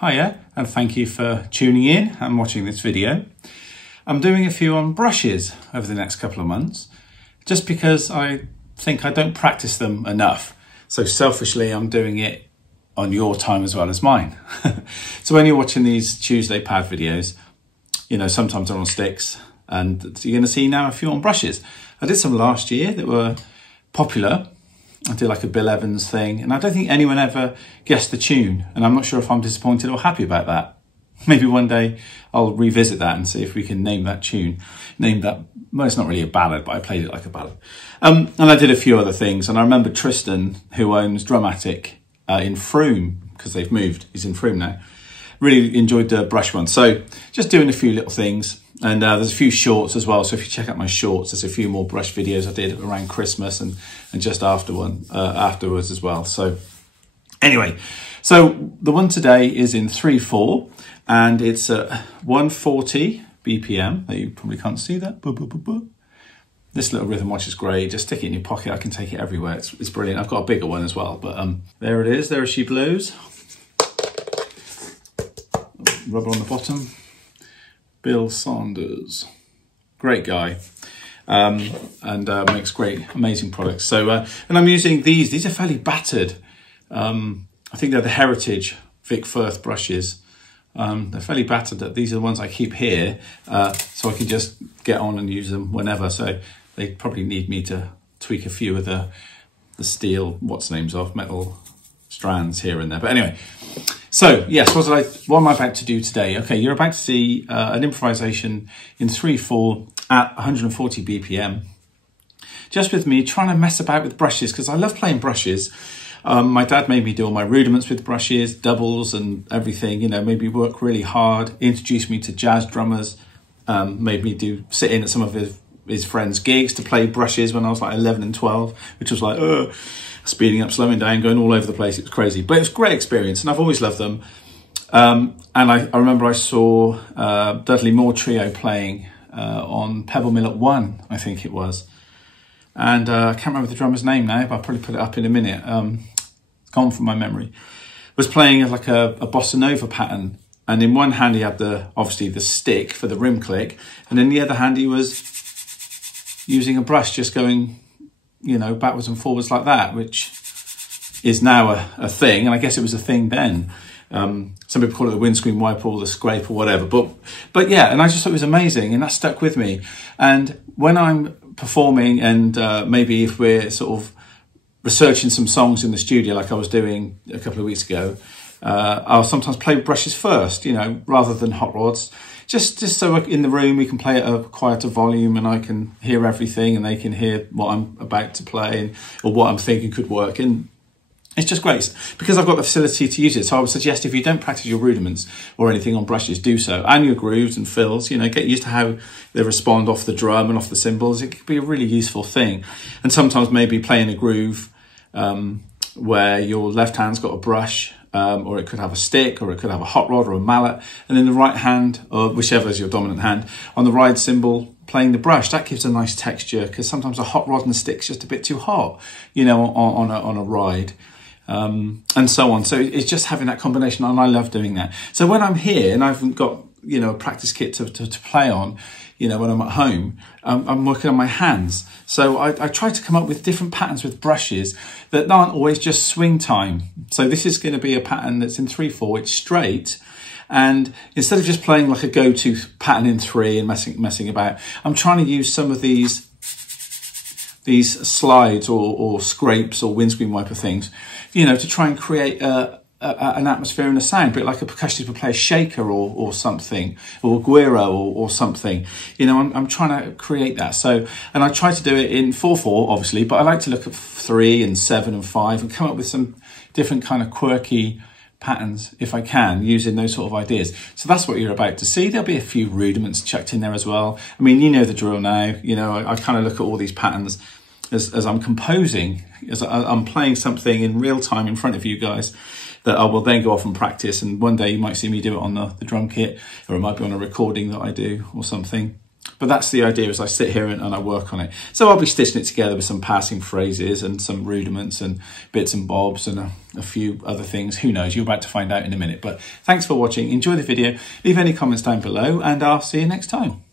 Hiya, and thank you for tuning in and watching this video. I'm doing a few on brushes over the next couple of months, just because I think I don't practice them enough. So selfishly, I'm doing it on your time as well as mine. So when you're watching these Tuesday pad videos, you know, sometimes they're on sticks, and you're going to see now a few on brushes. I did some last year that were popular. I did like a Bill Evans thing, and I don't think anyone ever guessed the tune, and I'm not sure if I'm disappointed or happy about that. Maybe one day I'll revisit that and see if we can name that tune. Name that, well, it's not really a ballad, but I played it like a ballad. And I did a few other things, and I remember Tristan, who owns Drumatic in Frome, because they've moved, he's in Frome now, really enjoyed the brush one. So just doing a few little things. And there's a few shorts as well. So if you check out my shorts, there's a few more brush videos I did around Christmas and just afterwards as well. So anyway, so the one today is in 3/4 and it's at 140 BPM. You probably can't see that. This little rhythm watch is great. Just stick it in your pocket. I can take it everywhere. It's brilliant. I've got a bigger one as well, but there it is. There she blows. Rubber on the bottom. Bill Saunders, great guy, and makes great, amazing products. So, and I'm using these. These are fairly battered. I think they're the Heritage Vic Firth brushes. They're fairly battered. These are the ones I keep here, so I can just get on and use them whenever. So they probably need me to tweak a few of the steel, metal strands here and there. But anyway. So yes, what am I about to do today? Okay, you're about to see an improvisation in 3/4 at 140 BPM. Just with me trying to mess about with brushes, because I love playing brushes. My dad made me do all my rudiments with brushes, doubles and everything, you know, made me work really hard, introduced me to jazz drummers, made me sit in at some of his friends' gigs to play brushes when I was like 11 and 12, which was like, speeding up, slowing down, going all over the place. It was crazy, but it was a great experience, and I've always loved them. And I remember I saw Dudley Moore Trio playing on Pebble Mill at 1, I think it was. And I can't remember the drummer's name now, but I'll probably put it up in a minute. It's gone from my memory. Was playing like a bossa nova pattern, and in one hand he had obviously the stick for the rim click, and in the other hand he was using a brush, just going, you know, backwards and forwards like that, which is now a thing, and I guess it was a thing then. Some people call it the windscreen wiper or the scrape or whatever, but yeah, and I just thought it was amazing, and that stuck with me. And when I'm performing, and maybe if we're sort of researching some songs in the studio like I was doing a couple of weeks ago, I'll sometimes play with brushes first, you know, rather than hot rods. Just so in the room we can play at a quieter volume, and I can hear everything, and they can hear what I'm about to play or what I'm thinking could work. And it's just great because I've got the facility to use it. So I would suggest if you don't practice your rudiments or anything on brushes, do so. And your grooves and fills, you know, get used to how they respond off the drum and off the cymbals. It could be a really useful thing. And sometimes maybe playing a groove where your left hand's got a brush, or it could have a stick, or it could have a hot rod or a mallet, and in the right hand, or whichever is your dominant hand, on the ride cymbal playing the brush. That gives a nice texture, because sometimes a hot rod and stick's just a bit too hot, you know, on a ride, and so on. So it's just having that combination, and I love doing that. So when I'm here and I haven't got, you know, a practice kit to play on, you know, when I'm at home, I'm working on my hands. So I try to come up with different patterns with brushes that aren't always just swing time. So this is going to be a pattern that's in 3/4, it's straight. And instead of just playing like a go-to pattern in 3 and messing about, I'm trying to use some of these slides or scrapes or windscreen wiper things, you know, to try and create an atmosphere and a sound, a bit like a percussionist would play a shaker or something, or a guiro or something. You know, I'm trying to create that. So, and I try to do it in 4/4, obviously, but I like to look at 3 and 7 and 5 and come up with some different kind of quirky patterns if I can, using those sort of ideas. So that's what you're about to see. There'll be a few rudiments chucked in there as well. I mean, you know the drill now. You know, I kind of look at all these patterns as I'm composing, as I'm playing something in real time in front of you guys, that I will then go off and practice. And one day you might see me do it on the drum kit, or it might be on a recording that I do or something. But that's the idea, as I sit here and I work on it. So I'll be stitching it together with some passing phrases and some rudiments and bits and bobs and a few other things. Who knows? You're about to find out in a minute. But thanks for watching. Enjoy the video. Leave any comments down below and I'll see you next time.